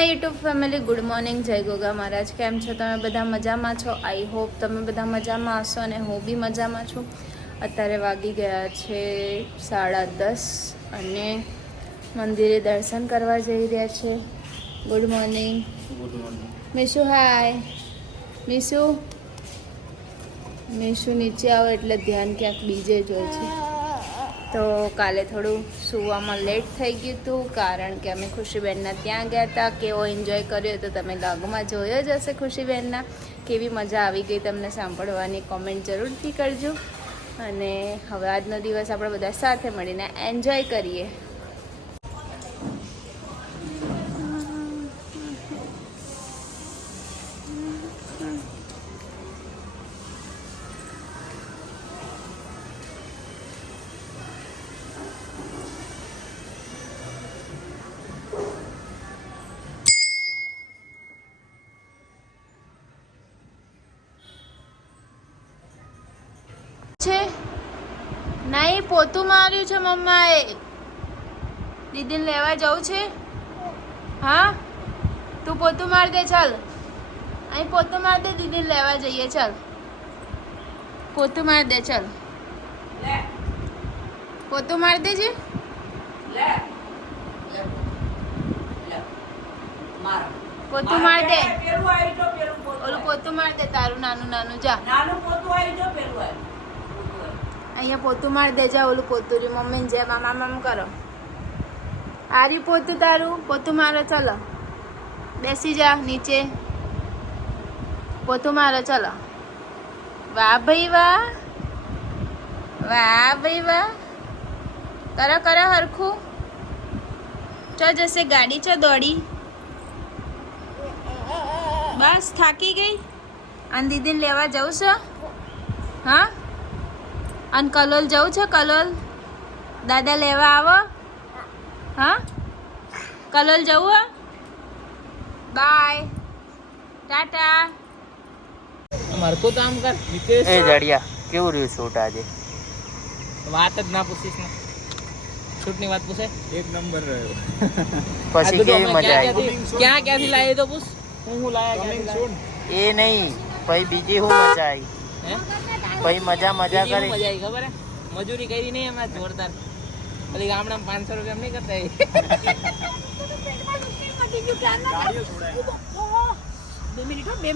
My YouTube family, good morning, જય ગોગા મહારાજ. કેમ છો તમે બધા? મજામાં છો? આઈ હોપ તમે બધા મજામાં હશો અને હું બી મજામાં છું. અત્યારે વાગી ગયા છે 10:30 અને મંદિરે દર્શન કરવા જઈ રહ્યા છે. Good morning. Good morning. Mishu hi. Mishu નીચે આવો એટલે ધ્યાન ક્યાંક બીજે જ હોય છે. તો કાલે થોડું સૂવામાં લેટ થઈ ગયું હતું કારણ કે અમે ખુશીબેનના ત્યાં ગયા હતા. કેવો એન્જોય કર્યો તો તમે વ્લોગમાં જોયો જ હશે. ખુશીબેનના કેવી મજા આવી ગઈ તમને સાંભળવાની કોમેન્ટ જરૂરથી કરજો. અને હવે આજનો દિવસ આપણે બધા સાથે મળીને એન્જોય કરીએ. છે નહીં, પોતું માર્યું છે મમ્માએ. દીદીને લેવા જવું છે? હા, તું પોતું માર દે. ચાલ અહીં પોતું માર દે, દીદીને લેવા જઈએ. ચાલ પોતું માર દે. ચાલ પોતું માર દેજે. પોતું માર દે. ઓલું પોતું માર દે તારું નાનું જા. અહીંયા પોતું માર દે. જા ઓલું પોતું રહ્યું મમ્મીને જેમ આમ કરો. આ રહ્યું પોતું તારું. પોતું મારો. ચલો બેસી જા નીચે. પોતું મારો. ચલો. વાહ ભાઈ વાહ, વાહ ભાઈ વાહ. કરો હરખું. ચો જશે ગાડી? ચો દોડી? બસ થાકી ગઈ. અને દીદીને લેવા જવું છે? હા. અને કલોલ જવું છે? કલોલ દાદા લેવા આવો? હા, કલોલ જવું? બાય, ટાટા. મારકો કામ કર નિતેશ. એ જડિયા કેવું રહ્યું શૂટ આજે? વાત જ ના પૂછીશ ને. શૂટની વાત પૂછે. એક નંબર રહ્યો. પછી કેવી મજા આવી? ક્યાંથી લાવ્યો તો પૂછ. હું લાયા એ નહીં, પછી બીજી શું મજા આવી? પછી મજા મજા કરી. આવી ખબર હે? મજૂરી કરી નહીં એમાં જોરદાર. પેલી ગામડામાં 500 રૂપિયા નહીં કરતા. બે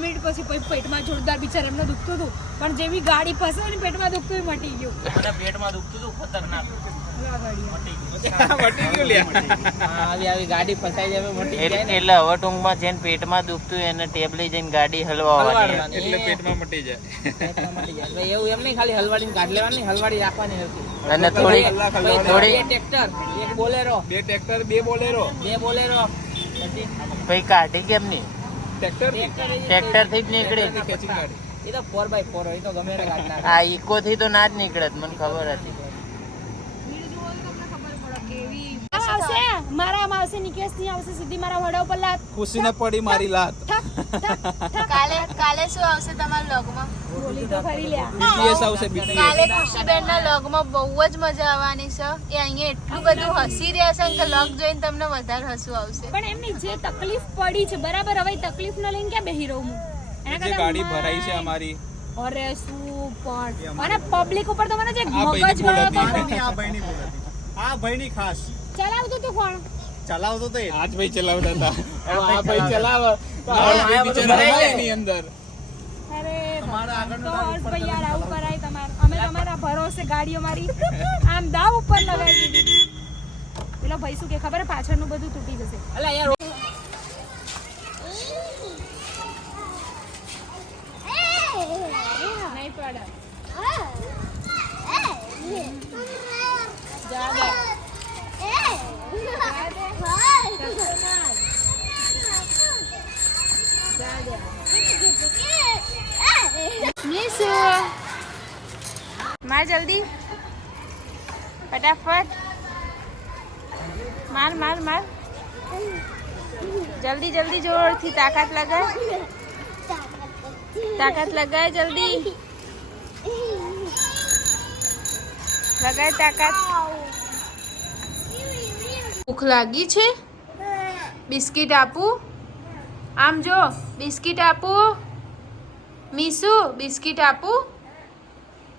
મિનિટ પછી પેટમાં જોરદાર બિચાર એમને દુખતું હતું, પણ જેવી ગાડી ફસાય ને પેટમાં દુખતું મટી ગયું. મને પેટમાં દુખતું હતું ખતરનાક. આવી ગાડી ફસાઈ જાય મટી જાય ને. એટલે હવે ટૂંકમાં જેને પેટમાં દુખતું એને ટેબલે જઈને ગાડી હલવાવાની એટલે પેટમાં મટી જાય. એવું એમ નહીં ખાલી હલવાડીને કાઢ લેવાની, હલવાડી રાખવાની હતી. અને થોડી ટ્રેક્ટર, એક બોલેરો, બે ટ્રેક્ટર, બે બોલેરો. પછી કાઢી કેમ નહીં? ટ્રેક્ટર થી જ નીકળી. એ તો 4x4 હોય તો ગમે તે કાઢ નાખે. આ ઇકો થી તો ના જ નીકળે, મને ખબર હતી. મારા આવશે નિકેશ ની આવશે સીધી મારા વડા ઉપર લાત. ખુશીને પડી મારી લાત. કાલે શું આવશે તમારા લોગમાં? બોલી તો ફરી લ્યા. બીટીએસ આવશે. કાલે ખુશીબેનના લોગમાં બહુ જ મજા આવવાની છે. એ અહીંયા એટલું બધું હસી રહ્યા છે કે લોગ જોઈને તમને વધારે હસવું આવશે. પણ એમની જે તકલીફ પડી છે બરાબર, હવે તકલીફ ન લઈને ક્યાં બેહી રહું હું? જે ગાડી ભરાઈ છે અમારી. અરે શું પણ અને પબ્લિક ઉપર તો મને જે મગજ આ ભાઈની ખાસ ચલાવતું તું કોણ? ચલાવતો તો આજ ભાઈ ચલાવતા હતા. આ ભાઈ ચલાવે તો આ બિચારા ભરાય ની અંદર. અરે તો ભાઈ યાર આવું કરાય તમારે? અમે તમારા ભરોસે ગાડીઓ મારી આમ દાવ ઉપર લગાવી દીધી. પેલો ભાઈ શું કે ખબર પાછળનું બધું તૂટી જશે. અલા યાર નહીં પડે. મીશુ માર જલ્દી, ફટાફટ માર જલ્દી જોરથી તાકાત લગાય જલ્દી લગાય તાકાત. ભૂખ લાગી છે? બિસ્કિટ આપું? આમ જો બિસ્કિટ આપું મીસુ, બિસ્કિટ આપું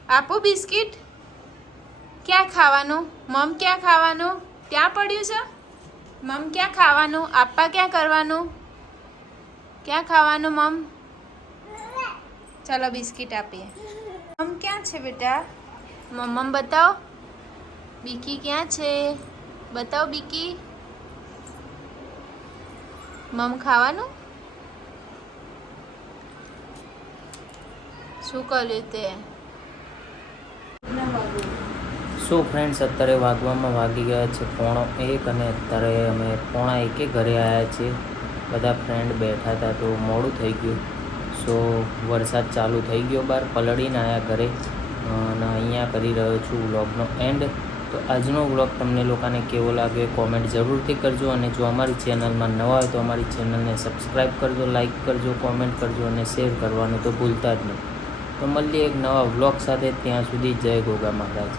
આપું બિસ્કિટ. ક્યાં ખાવાનું મમ? ક્યાં ખાવાનું? ત્યાં પડ્યું છે મમ. ક્યાં ખાવાનું? આપવા ક્યાં કરવાનું? ક્યાં ખાવાનું મમ? ચાલો બિસ્કિટ આપીએ. મમ ક્યાં છે બેટા? મમ્મ બતાવો. બીકી ક્યાં છે? બતાવો બીકી. મમ ખાવાનું? શું કર્યું તે? સો ફ્રેન્ડ્સ, અત્યારે વાગવામાં વાગી ગયા છે 1:45 અને અત્યારે અમે 1:45 ઘરે આવ્યા છીએ. બધા ફ્રેન્ડ બેઠા હતા તો મોડું થઈ ગયું. સો વરસાદ ચાલુ થઈ ગયો, બહાર પલળીને આવ્યા ઘરે અને અહીંયા કરી રહ્યો છું વ્લોગનો એન્ડ. તો આજનો વ્લોગ તમને લોકોને કેવો લાગ્યો કોમેન્ટ જરૂરથી કરજો. અને જો અમારી ચેનલમાં નવા હોય તો અમારી ચેનલને સબસ્ક્રાઈબ કરજો, લાઈક કરજો, કોમેન્ટ કરજો અને શેર કરવાનું તો ભૂલતા જ નહીં. તો મળીએ એક નવા વ્લોગ સાથે. ત્યાં સુધી જય ગોગા મહારાજ.